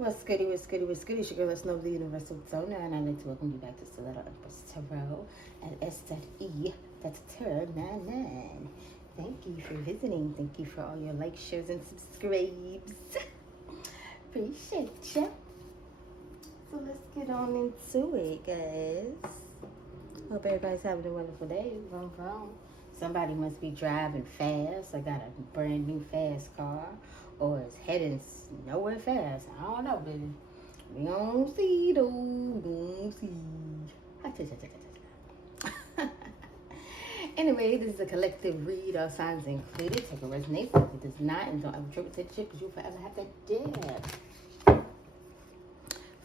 What's goody, what's goody, what's goody? It's your girl, Let's Know the Universal Zona, and I'd like to welcome you back to Stiletto Empress Tarot at S.E. That's Tarot 99. Thank you for visiting. Thank you for all your likes, shares, and subscribes. Appreciate ya. So let's get on into it, guys. Hope everybody's having a wonderful day. Vroom, vroom. Somebody must be driving fast. I got a brand new fast car. Or it's heading nowhere fast. I don't know, baby. We gon' see, though. We gon' see. Anyway, this is a collective read. All signs included. Take a resonate. If it does not, and don't ever trip to the shit, because you'll forever have that debt.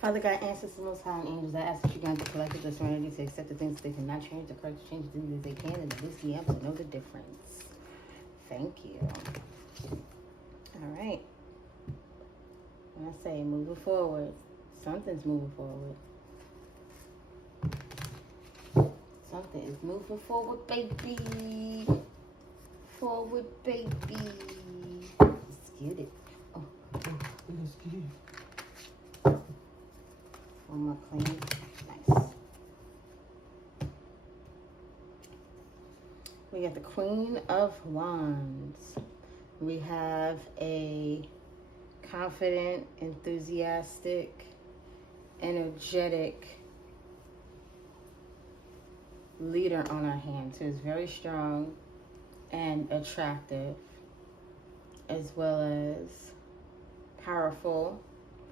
Father God, ancestors, most high, and angels, I ask that you grant the collective the serenity to accept the things that they cannot change, the courage to change the things that they can, and the wisdom to know the difference. Thank you. All right. When I say moving forward, something's moving forward. Something is moving forward, baby. Forward, baby. Let's get it. Oh, let's get it. One more clean. Nice. We got the Queen of Wands. We have a confident, enthusiastic, energetic leader on our hands who is very strong and attractive, as well as powerful,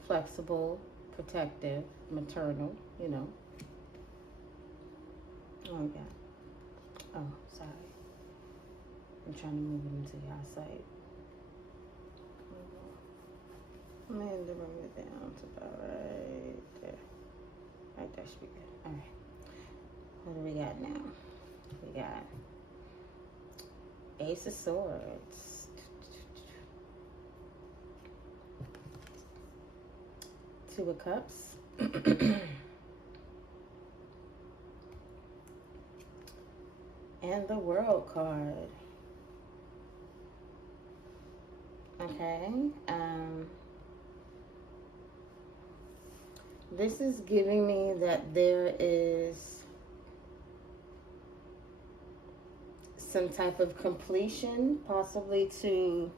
flexible, protective, maternal, you know. Oh, yeah. Oh, sorry. I'm trying to move it into your sight. I'm going to bring it down to about right there. Right there should be good. All right. What do we got now? We got Ace of Swords. Two of Cups. And the World card. Okay. This is giving me that there is some type of completion, possibly to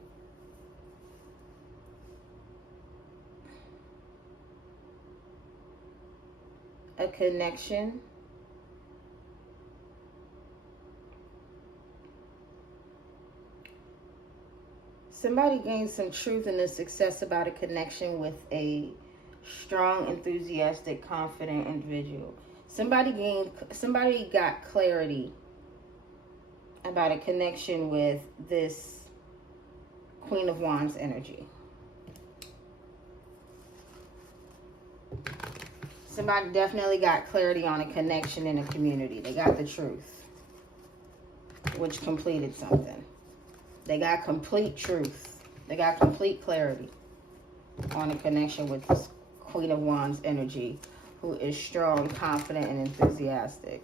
a connection. Somebody gained some truth and a success about a connection with a strong, enthusiastic, confident individual. Somebody got clarity about a connection with this Queen of Wands energy. Somebody definitely got clarity on a connection in a community. They got the truth, which completed something. They got complete truth. They got complete clarity on a connection with this Queen of Wands energy, who is strong, confident, and enthusiastic.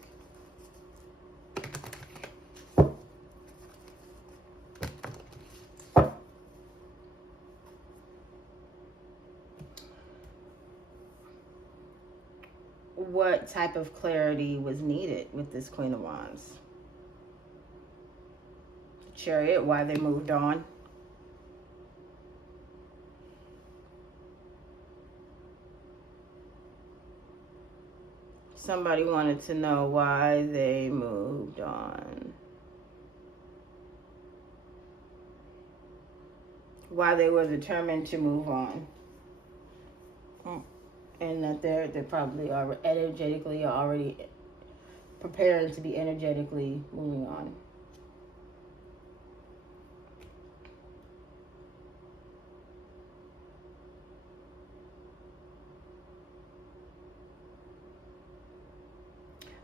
What type of clarity was needed with this Queen of Wands? Chariot, why they moved on. Somebody wanted to know why they moved on. Why they were determined to move on. And that they're probably are energetically already preparing to be energetically moving on.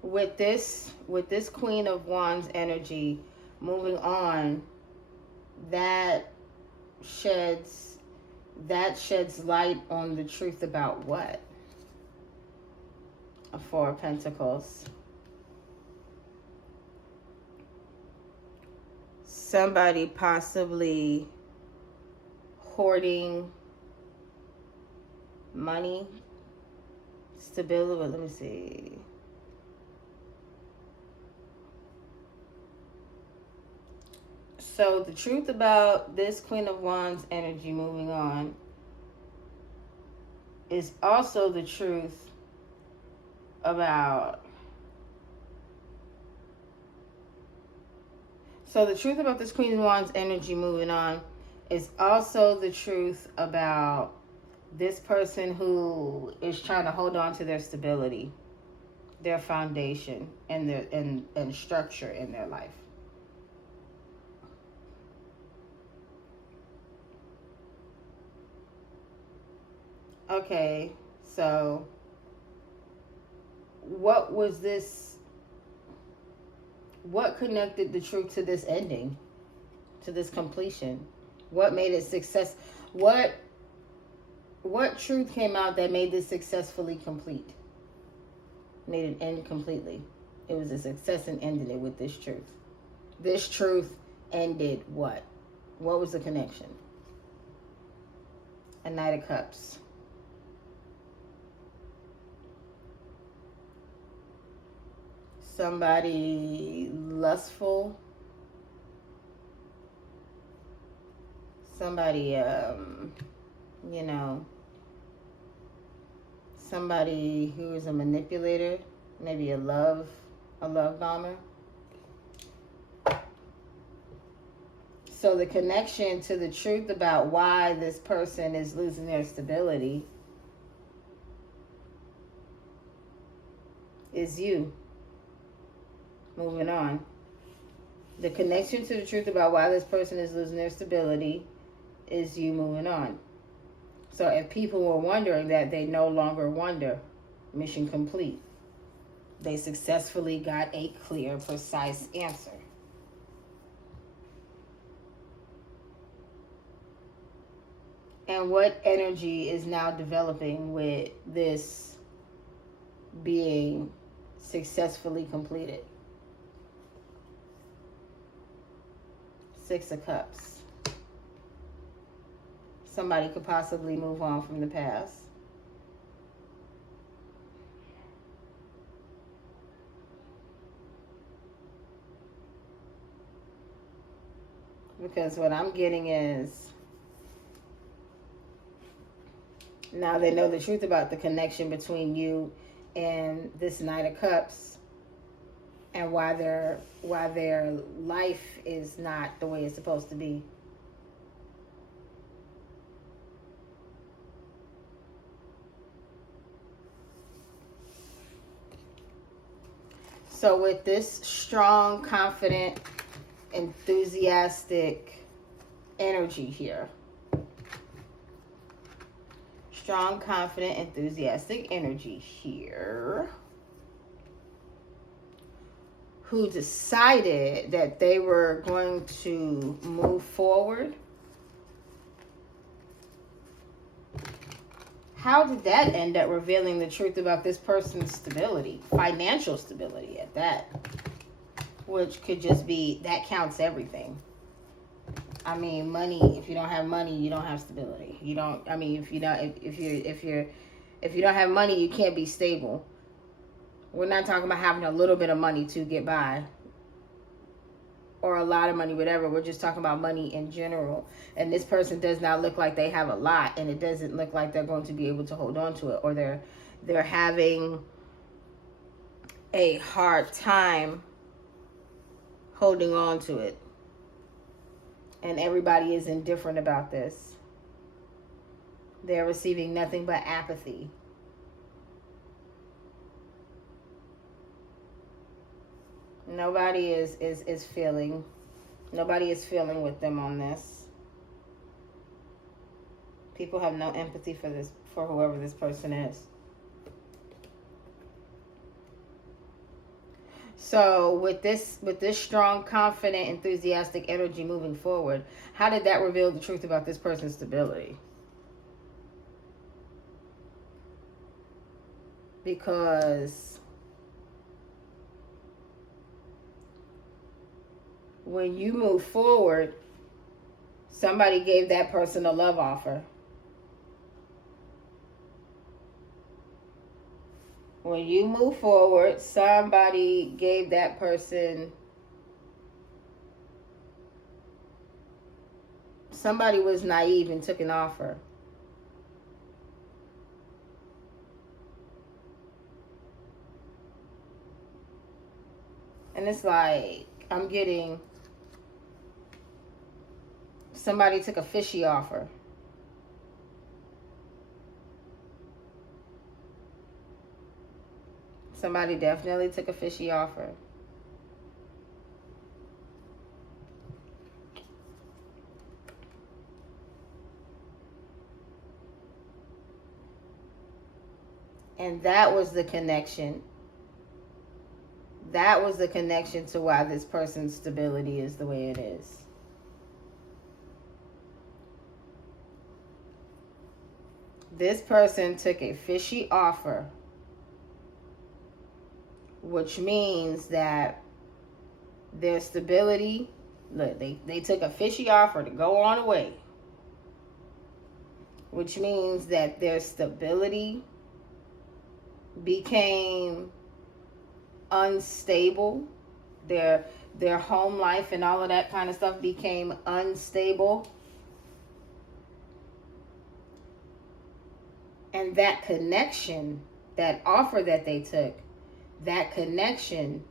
With this Queen of Wands energy moving on, that sheds light on the truth about what? A Four of Pentacles. Somebody possibly hoarding money, stability. Let me see. So the truth about this Queen of Wands energy moving on is also the truth about... So the truth about this Queen of Wands energy moving on is also the truth about this person who is trying to hold on to their stability, their foundation, and their and structure in their life. Okay, so what was this? What connected the truth to this ending, to this completion? What made it success? What truth came out that made this successfully complete? Made it end completely. It was a success and ended it with this truth. This truth ended what? What was the connection? A Knight of Cups. Somebody lustful. Somebody, somebody who is a manipulator, maybe a love bomber. So the connection to the truth about why this person is losing their stability is you. Moving on. The connection to the truth about why this person is losing their stability is you moving on. So if people were wondering that, they no longer wonder. Mission complete. They successfully got a clear, precise answer. And what energy is now developing with this being successfully completed? Six of Cups. Somebody could possibly move on from the past. Because what I'm getting is, now they know the truth about the connection between you and this Knight of Cups, and why their life is not the way it's supposed to be. So with this strong, confident, enthusiastic energy here. Strong, confident, enthusiastic energy here. Who decided that they were going to move forward. How did that end up revealing the truth about this person's stability? Financial stability at that. Which could just be, that counts everything. I mean, money, if you don't have money, you don't have stability. You don't, I mean, if you don't have money, you can't be stable. We're not talking about having a little bit of money to get by. Or a lot of money, whatever. We're just talking about money in general. And this person does not look like they have a lot. And it doesn't look like they're going to be able to hold on to it. Or they're having a hard time holding on to it. And everybody is indifferent about this. They're receiving nothing but apathy. Nobody is feeling with them on this. People have no empathy for whoever this person is. So with this strong, confident, enthusiastic energy moving forward, how did that reveal the truth about this person's stability? Because when you move forward, somebody gave that person a love offer. when you move forward, somebody gave that person, somebody was naive and took an offer. And it's like, I'm getting, somebody took a fishy offer. Somebody definitely took a fishy offer. And that was the connection. That was the connection to why this person's stability is the way it is. This person took a fishy offer, which means that their stability, look, they took a fishy offer to go on away, which means that their stability became unstable. Their home life and all of that kind of stuff became unstable. And that connection, that offer that they took, that connection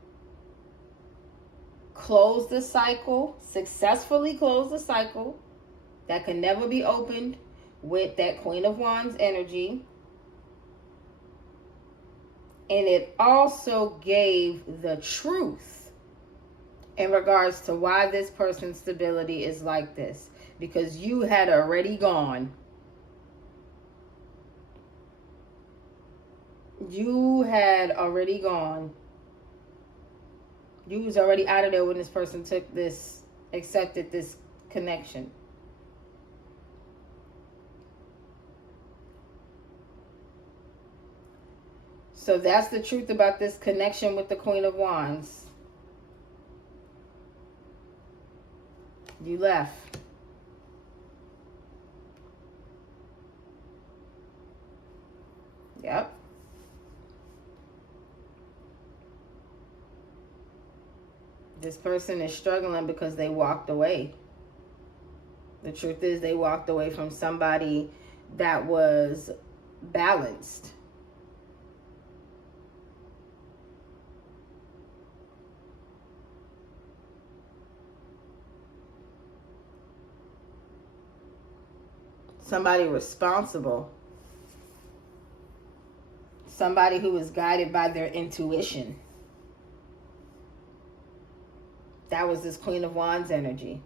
closed the cycle, successfully closed the cycle that can never be opened with that Queen of Wands energy. And it also gave the truth in regards to why this person's stability is like this. Because you had already gone. You had already gone. You was already out of there when this person took this, accepted this connection. So that's the truth about this connection with the Queen of Wands. You left. Yep. This person is struggling because they walked away. The truth is they walked away from somebody that was balanced. Somebody responsible. Somebody who is guided by their intuition. That was this Queen of Wands energy.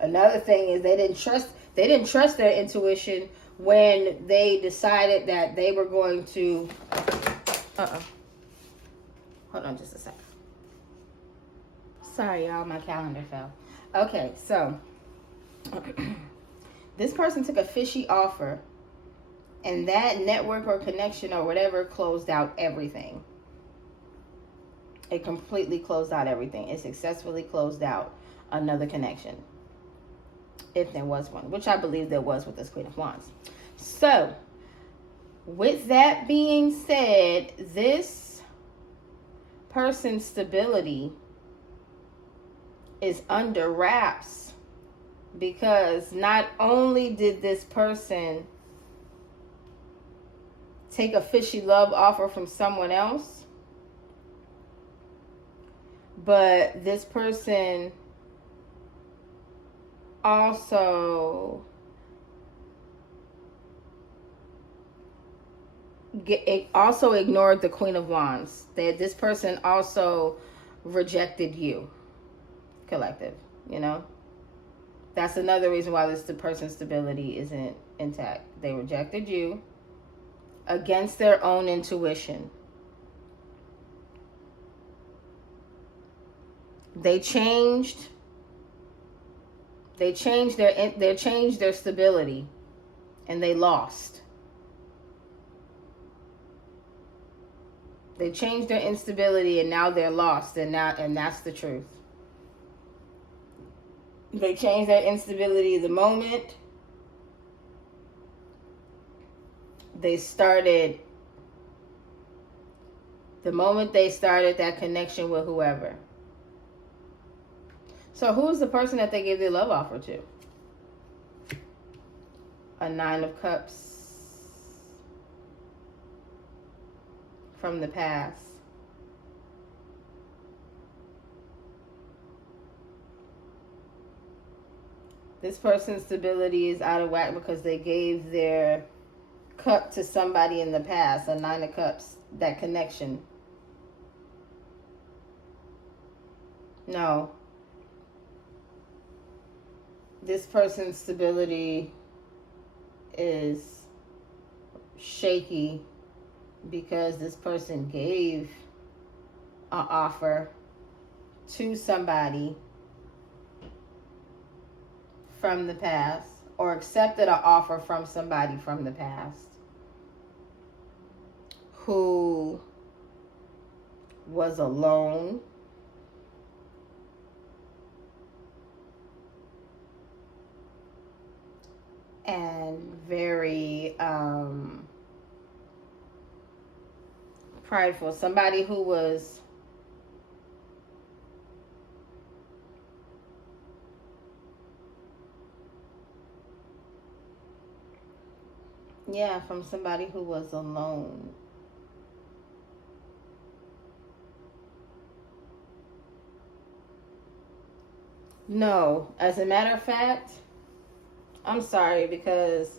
Another thing is they didn't trust their intuition when they decided that they were going to hold on just a second. Sorry, y'all, my calendar fell. Okay, so this person took a fishy offer, and that network or connection or whatever closed out everything. It completely closed out everything. It successfully closed out another connection, if there was one, which I believe there was with this Queen of Wands. So, with that being said, this person's stability is under wraps because not only did this person take a fishy love offer from someone else, but this person also ignored the Queen of Wands. This person also rejected you, collective, you know? That's another reason why the person's stability isn't intact. They rejected you against their own intuition. They changed their stability, and they lost. They changed their instability, and now they're lost, and that's the truth. They changed their instability the moment they started, the moment they started that connection with whoever. So who's the person that they gave their love offer to? A 9 of Cups from the past. This person's stability is out of whack because they gave their cup to somebody in the past. A 9 of Cups, that connection. No. This person's stability is shaky because this person gave an offer to somebody from the past, or accepted an offer from somebody from the past who was alone, and very prideful. Somebody who was from somebody who was alone. No, as a matter of fact, I'm sorry, because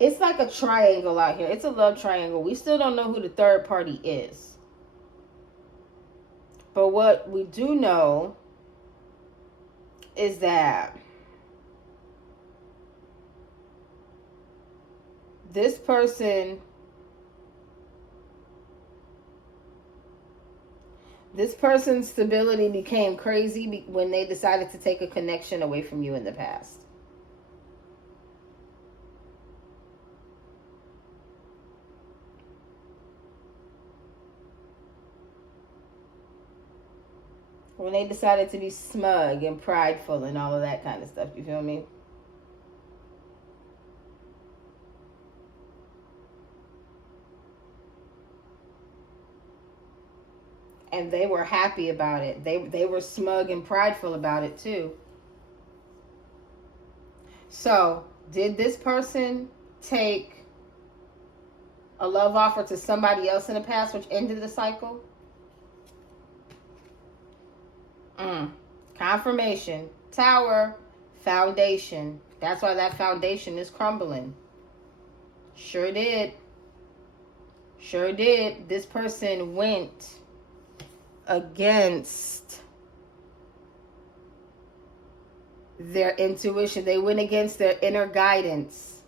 it's like a triangle out here. It's a love triangle. We still don't know who the third party is. But what we do know is that this person's stability became crazy when they decided to take a connection away from you in the past. When they decided to be smug and prideful and all of that kind of stuff, you feel me? And they were happy about it. They were smug and prideful about it too. So, did this person take a love offer to somebody else in the past, which ended the cycle? Confirmation. Tower. Foundation. That's why that foundation is crumbling. Sure did. Sure did. This person went against their intuition. They went against their inner guidance.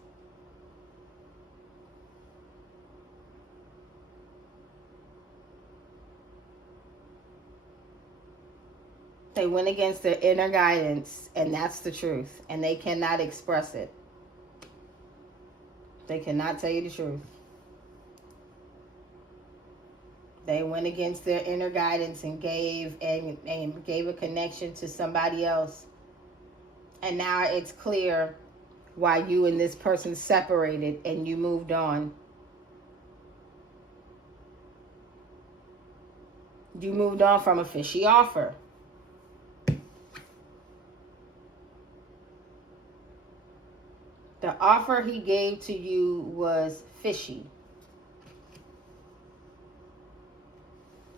They went against their inner guidance, and that's the truth. And they cannot express it. They cannot tell you the truth. They went against their inner guidance and gave a connection to somebody else. And now it's clear why you and this person separated and you moved on. You moved on from a fishy offer. The offer he gave to you was fishy.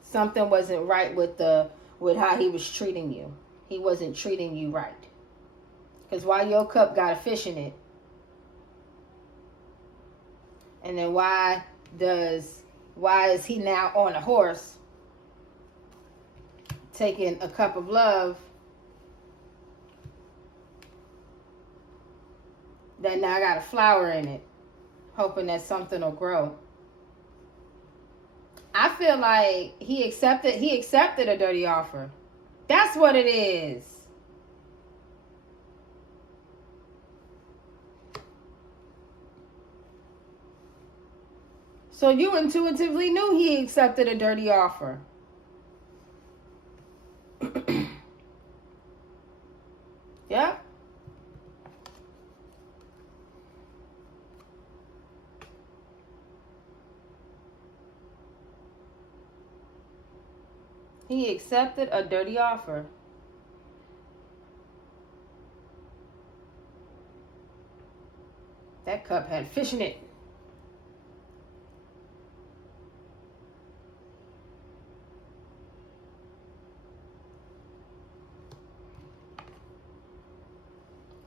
Something wasn't right with how he was treating you. He wasn't treating you right. Because why your cup got a fish in it? And then why is he now on a horse taking a cup of love that now got a flower in it, hoping that something will grow? I feel like he accepted a dirty offer. That's what it is. So you intuitively knew he accepted a dirty offer. Yeah. He accepted a dirty offer. That cup had fish in it.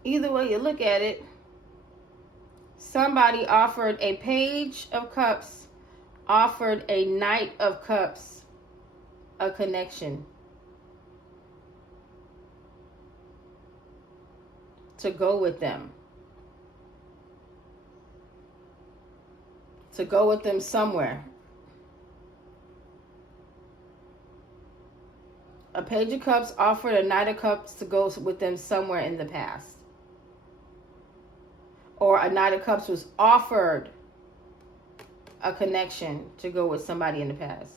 Either way you look at it, somebody offered a page of cups, offered a knight of cups, a connection to go with them. To go with them somewhere. A page of cups offered a knight of cups to go with them somewhere in the past. Or a knight of cups was offered a connection to go with somebody in the past.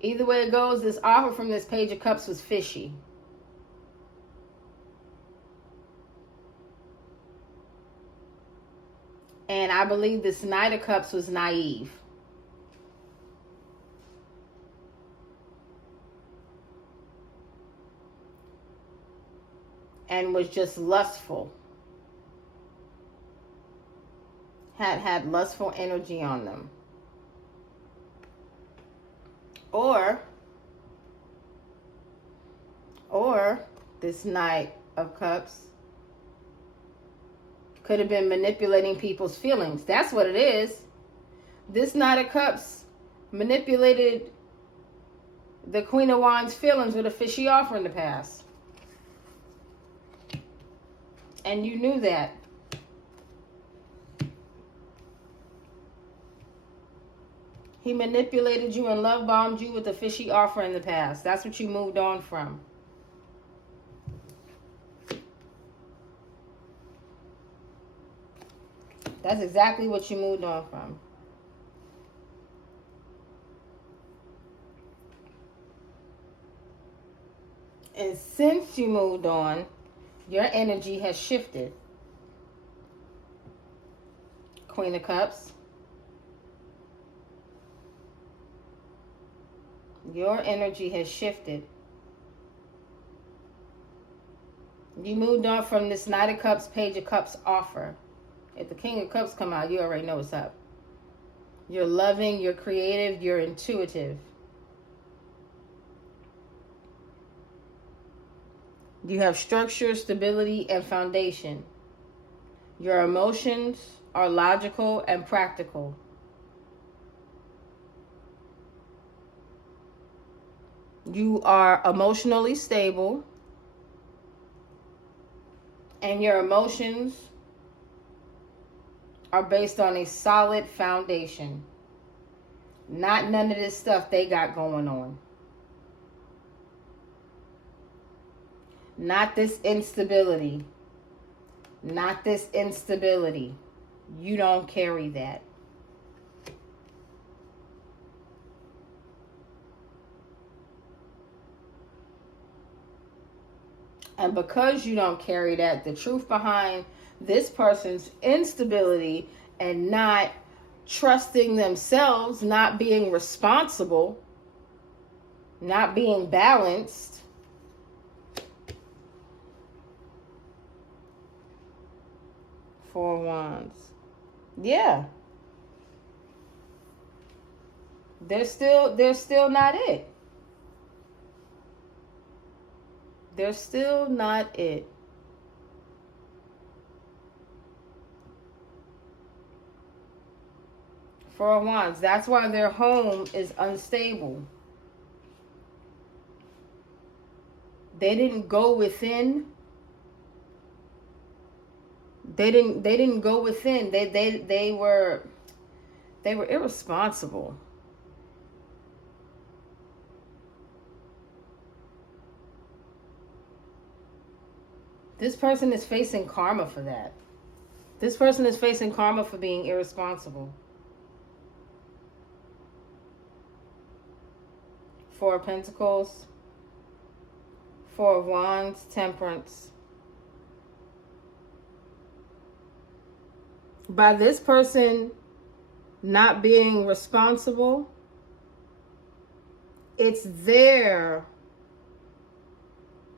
Either way it goes, this offer from this page of cups was fishy. And I believe this knight of cups was naive. And was just lustful. Had lustful energy on them. Or this knight of cups could have been manipulating people's feelings. That's what it is. This knight of cups manipulated the Queen of Wands' feelings with a fishy offer in the past. And you knew that. He manipulated you and love bombed you with a fishy offer in the past. That's what you moved on from. That's exactly what you moved on from. And since you moved on, your energy has shifted. Queen of Cups. Your energy has shifted. You moved on from this Knight of Cups, Page of Cups offer. If the King of Cups come out, you already know what's up. You're loving, you're creative, you're intuitive. You have structure, stability, and foundation. Your emotions are logical and practical. You are emotionally stable, and your emotions are based on a solid foundation. Not none of this stuff they got going on. Not this instability. Not this instability. You don't carry that. And because you don't carry that, the truth behind this person's instability and not trusting themselves, not being responsible, not being balanced, Four Wands. Yeah. They're still not it. They're still not it. Four Wands. That's why their home is unstable. They didn't go within. They didn't go within. They were irresponsible. This person is facing karma for that. This person is facing karma for being irresponsible. Four of Pentacles, Four of Wands, Temperance. By this person not being responsible, It's their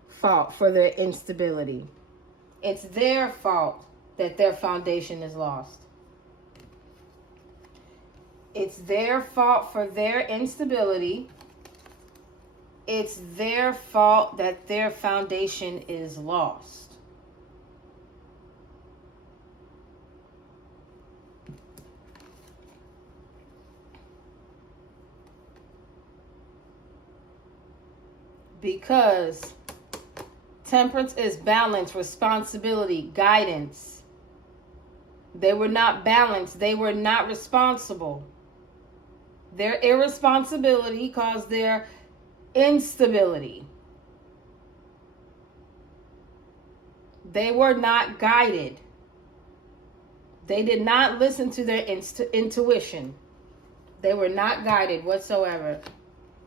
fault for their instability. It's their fault that their foundation is lost. It's their fault for their instability. It's their fault that their foundation is lost. Because temperance is balance, responsibility, guidance. They were not balanced. They were not responsible. Their irresponsibility caused their instability. They were not guided. They did not listen to their intuition. They were not guided whatsoever.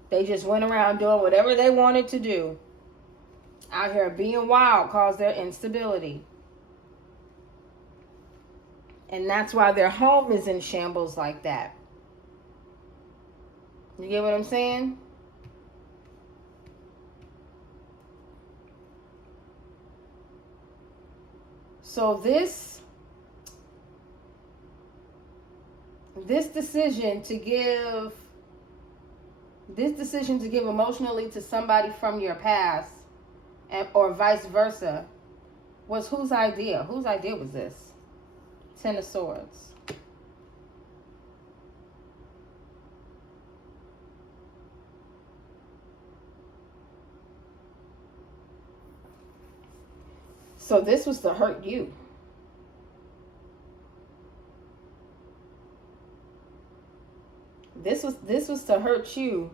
They just went around doing whatever they wanted to do. Out here being wild caused their instability. And that's why their home is in shambles like that. You get what I'm saying? So this decision to give emotionally to somebody from your past, or vice versa, was whose idea? Whose idea was this? 10 of Swords. So this was to hurt you. This was to hurt you.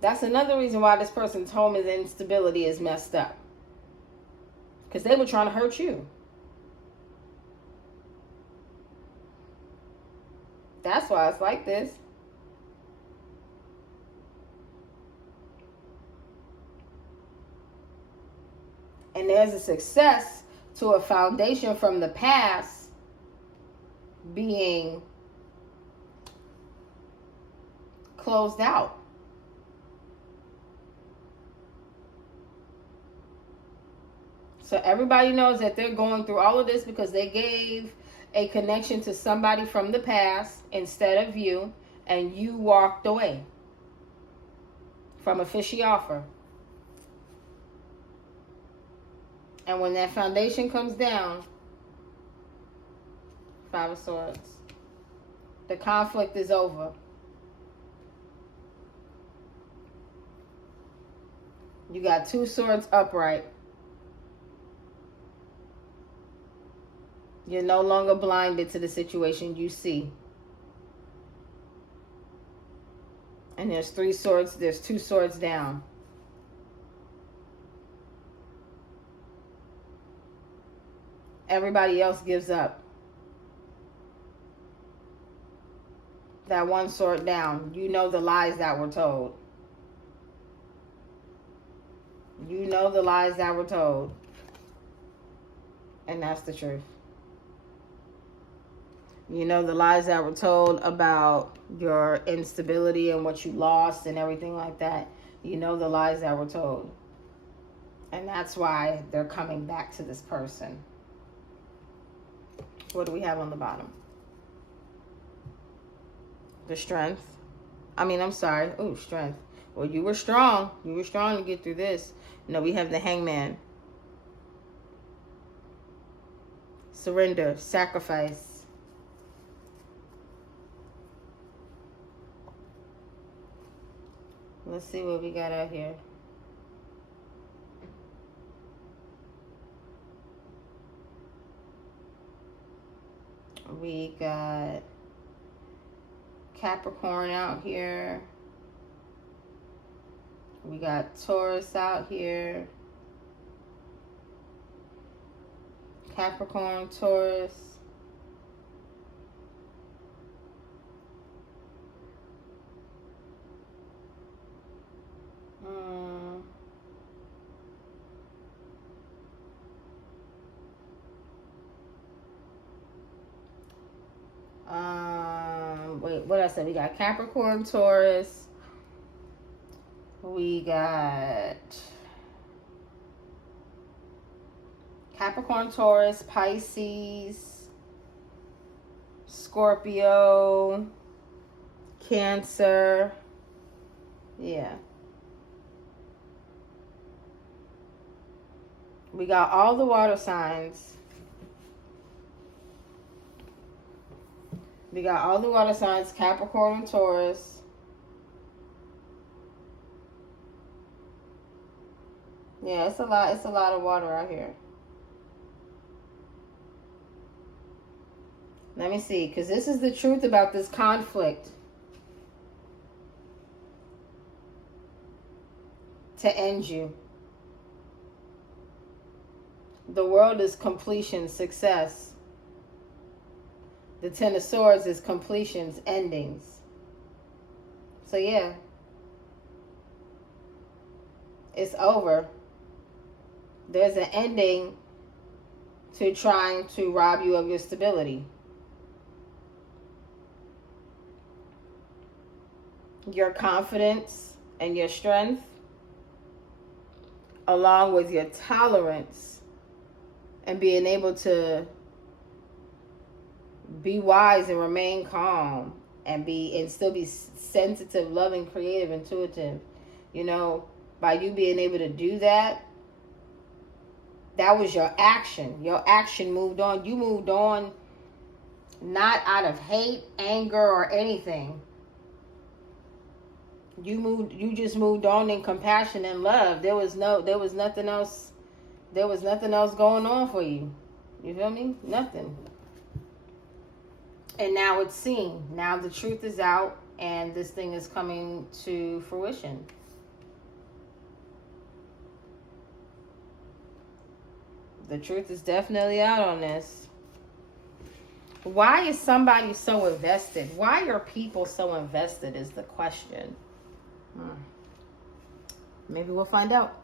That's another reason why this person's home is instability is messed up. Because they were trying to hurt you. That's why it's like this. And there's a success to a foundation from the past being closed out. So everybody knows that they're going through all of this because they gave a connection to somebody from the past instead of you, and you walked away from a fishy offer. And when that foundation comes down, 5 of Swords, the conflict is over. You got 2 swords upright. You're no longer blinded to the situation you see. And there's 3 swords, there's 2 swords down. Everybody else gives up. That 1 sword down. You know the lies that were told. You know the lies that were told. And that's the truth. You know the lies that were told about your instability and what you lost and everything like that. You know the lies that were told. And that's why they're coming back to this person. What do we have on the bottom? The strength. Strength. Well, you were strong. You were strong to get through this. No, we have the Hangman. Surrender. Sacrifice. Let's see what we got out here. We got Capricorn out here. We got Taurus out here. Capricorn, Taurus. what I said, we got Capricorn, Taurus. We got Capricorn, Taurus, Pisces, Scorpio, Cancer. Yeah. We got all the water signs. We got all the water signs, Capricorn and Taurus. Yeah, it's a lot of water out here. Let me see, because this is the truth about this conflict. To end you. The world is completion, success. The Ten of Swords is completions, endings. So yeah. It's over. There's an ending to trying to rob you of your stability. Your confidence and your strength, along with your tolerance and being able to be wise and remain calm and still be sensitive, loving, creative, intuitive. You know, by you being able to do that, that was your action. Your action moved on. You moved on not out of hate, anger, or anything. You just moved on in compassion and love. There was nothing else going on for you. You feel me? Nothing. And now it's seen. Now the truth is out and this thing is coming to fruition. The truth is definitely out on this. Why is somebody so invested? Why are people so invested is the question. Maybe we'll find out.